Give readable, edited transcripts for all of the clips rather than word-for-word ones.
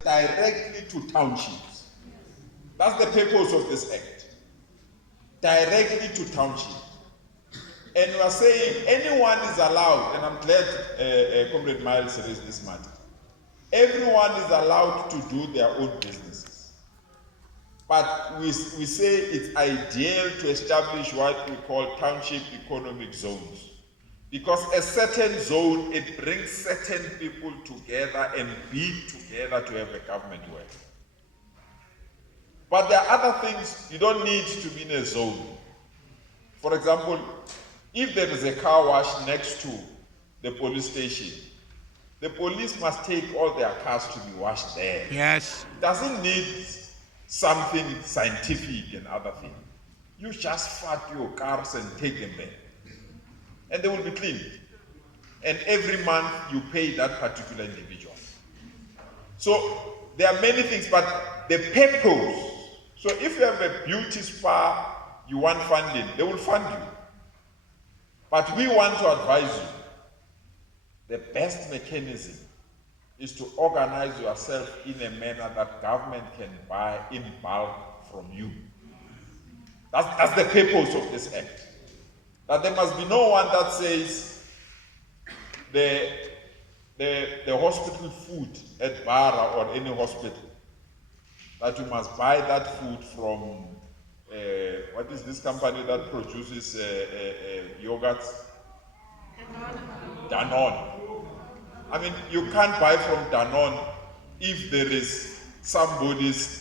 directly to townships. That's the purpose of this act. Directly to townships. And we are saying anyone is allowed, and I'm glad Comrade Miles raised this matter. Everyone is allowed to do their own businesses. But we say it's ideal to establish what we call township economic zones. Because a certain zone, it brings certain people together and be together to have a government work. But there are other things you don't need to be in a zone. For example, if there is a car wash next to the police station, the police must take all their cars to be washed there. Yes. It doesn't need something scientific and other things. You just fart your cars and take them there. And they will be cleaned. And every month you pay that particular individual. So there are many things, but the purpose. So if you have a beauty spa, you want funding, they will fund you. But we want to advise you, the best mechanism is to organize yourself in a manner that government can buy in bulk from you. That's the purpose of this act. That there must be no one that says the hospital food at Bara or any hospital, that you must buy that food from, what is this company that produces yogurts? Danone. I mean, you can't buy from Danone if there is somebody's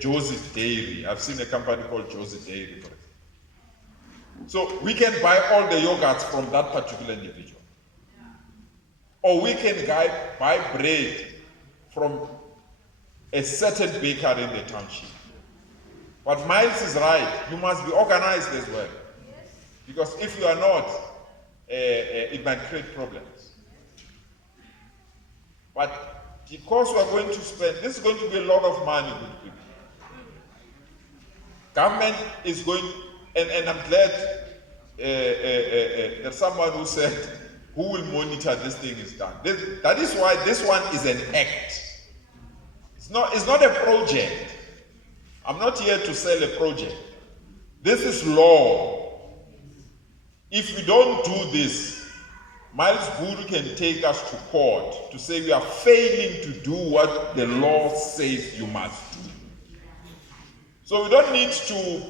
Joseph Dairy. I've seen a company called Joseph Dairy, for example. So we can buy all the yogurts from that particular individual. Or we can buy bread from a certain baker in the township. But Miles is right, you must be organized as well. Because if you are not, it might create problems. But because we are going to spend, this is going to be a lot of money, good people. Government is going, and I'm glad there's someone who said, who will monitor this thing is done. That is why this one is an act. It's not a project. I'm not here to sell a project. This is law. If we don't do this, Miles Guru can take us to court to say we are failing to do what the law says you must do. So we don't need to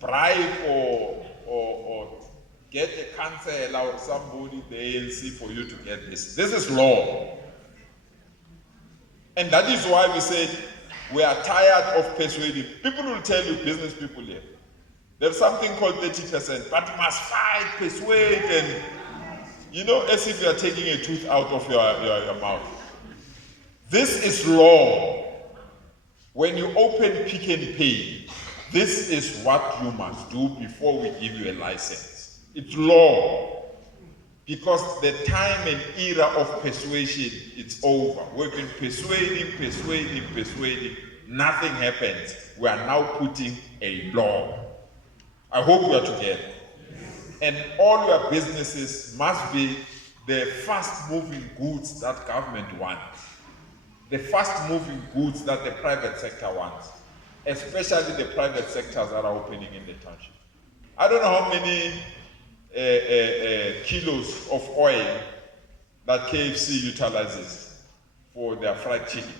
bribe or get a councillor or somebody, the ANC, for you to get this. This is law. And that is why we said we are tired of persuading. People will tell you, business people here, there's something called 30%, but you must fight, persuade, and as if you are taking a tooth out of your mouth. This is law. When you open Pick and Pay, this is what you must do before we give you a license. It's law. Because the time and era of persuasion, it's over. We've been persuading. Nothing happens. We are now putting a law. I hope we are together. And all your businesses must be the fast-moving goods that government wants. The fast-moving goods that the private sector wants. Especially the private sectors that are opening in the township. I don't know how many kilos of oil that KFC utilizes for their fried chicken.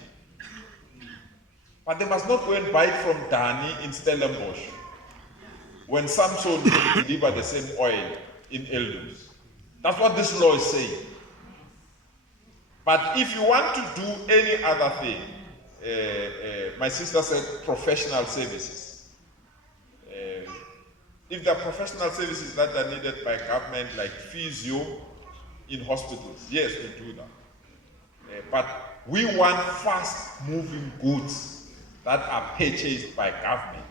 But they must not go and buy it from Dani in Stellenbosch when Samson can deliver the same oil in Elders. That's what this law is saying. But if you want to do any other thing, my sister said professional services. If there are professional services that are needed by government, like physio in hospitals, yes, we do that. But we want fast-moving goods that are purchased by government.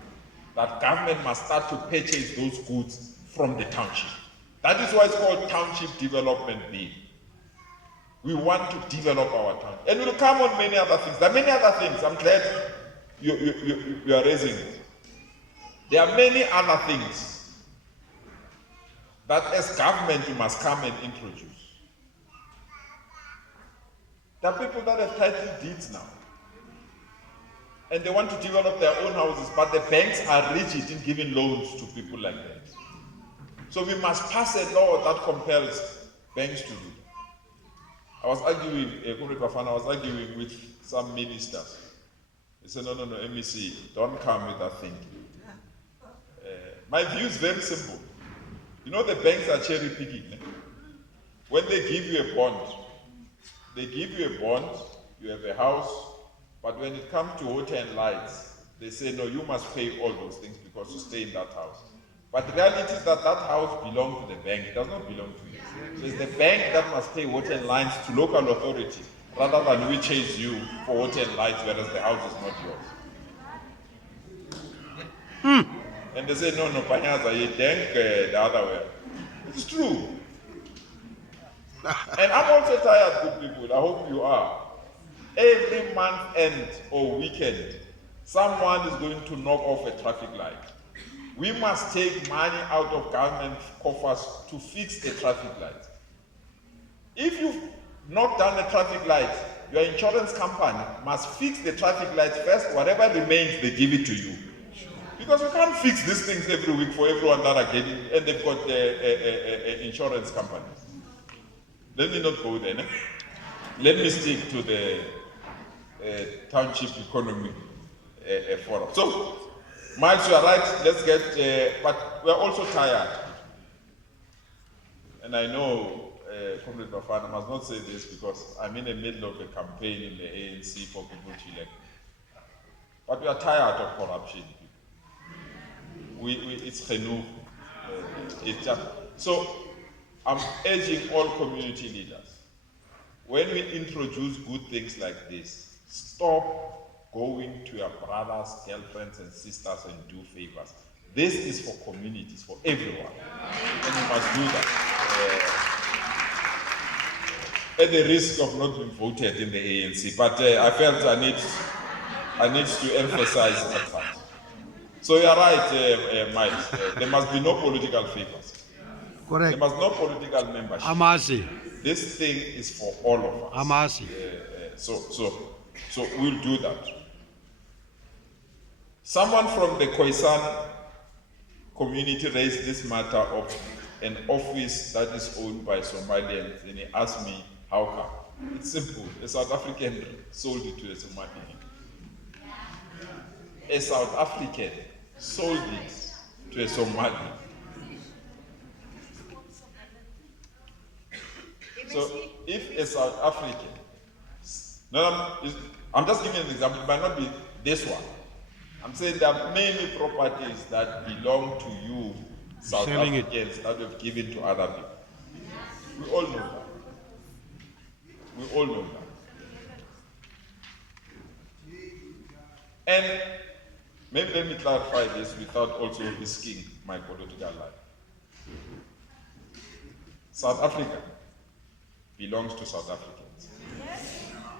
That government must start to purchase those goods from the township. That is why it's called Township Development Bill. We want to develop our town. And we'll come on many other things. There are many other things. I'm glad you are raising it. There are many other things that as government you must come and introduce. There are people that have title deeds now. and they want to develop their own houses, but the banks are rigid in giving loans to people like that. So we must pass a law that compels banks to do that. I was arguing, I was arguing with some ministers. They said, no, MEC, don't come with that thing. My view is very simple. You know the banks are cherry picking. When they give you a bond, you have a house, but when it comes to water and lights, they say, no, you must pay all those things because you stay in that house. But the reality is that house belongs to the bank, it does not belong to you. So it's the bank that must pay water and lights to local authority, rather than we chase you for water and lights, whereas the house is not yours. And they say, no, Panyaza, you think the other way. It's true. And I'm also tired, good people, I hope you are. Every month end or weekend, someone is going to knock off a traffic light. We must take money out of government coffers to fix a traffic light. If you've knocked down a traffic light, your insurance company must fix the traffic light first. Whatever remains, they give it to you. Because we can't fix these things every week for everyone that are getting, and they've got insurance companies. Let me not go there. Let me stick to the Township Economy Forum. So, Miles, you are right, let's get, but we're also tired. And I know, Comrade Bafana, I must not say this because I'm in the middle of a campaign in the ANC for people to elect. But we are tired of corruption. It's genoeg. It's just, so I'm urging all community leaders, when we introduce good things like this, stop going to your brothers, girlfriends, and sisters and do favors. This is for communities, for everyone. And you must do that. At the risk of not being voted in the ANC, but I felt I need to emphasize that fact. So you are right, Mike. There must be no political favors. Correct. There must no political membership. Amasi. This thing is for all of us. Amasi. So we'll do that. Someone from the Khoisan community raised this matter of an office that is owned by Somalians, and he asked me, how come? It's simple. A South African sold it to a Somalian. A South African sold it to a Somali. So if a South African, I'm just giving an example, it might not be this one. I'm saying there are many properties that belong to you, South Africans, that we've given to other people. We all know that. We all know that. And maybe let me clarify this without also risking my political life. South Africa belongs to South Africans.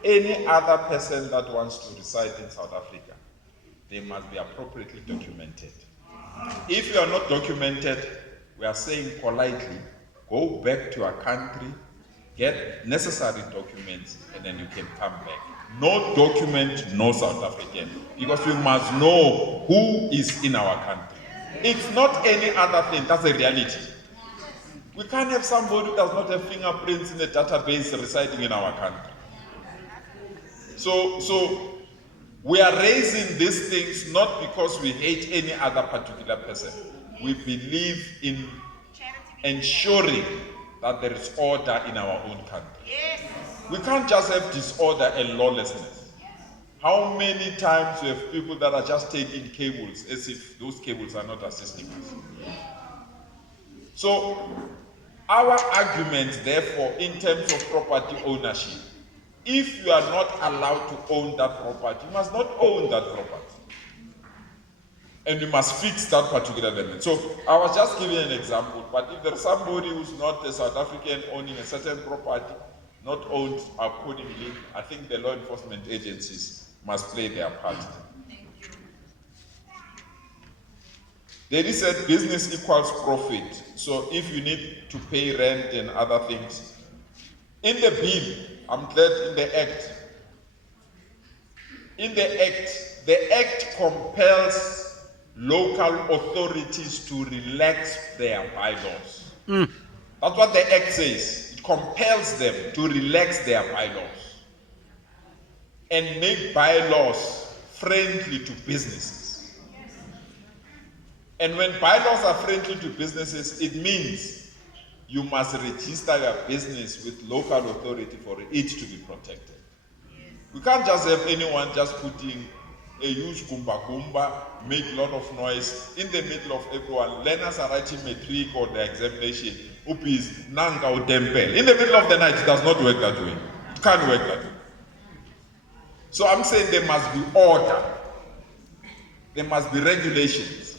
Any other person that wants to reside in South Africa, they must be appropriately documented. If you are not documented, we are saying politely, go back to your country, get necessary documents, and then you can come back. No document, no South African, because we must know who is in our country. It's not any other thing, that's a reality. We can't have somebody who does not have fingerprints in the database residing in our country. So we are raising these things not because we hate any other particular person. We believe in ensuring that there is order in our own country. We can't just have disorder and lawlessness. How many times we have people that are just taking cables as if those cables are not assisting us? So our argument, therefore, in terms of property ownership, if you are not allowed to own that property, you must not own that property. And you must fix that particular element. So I was just giving an example, but if there's somebody who's not a South African owning a certain property, not owned accordingly, I think the law enforcement agencies must play their part. They said business equals profit. So if you need to pay rent and other things, in the bill, I'm glad in the act, In the act compels local authorities to relax their bylaws. That's what the act says. It compels them to relax their bylaws and make bylaws friendly to businesses. And when bylaws are friendly to businesses, it means you must register your business with local authority for it to be protected. We can't just have anyone just putting a huge kumba, make a lot of noise in the middle of everyone. Learners are writing matric or the examination. Upis nanga or temple. In the middle of the night, it does not work that way. It can't work that way. So I'm saying there must be order. There must be regulations.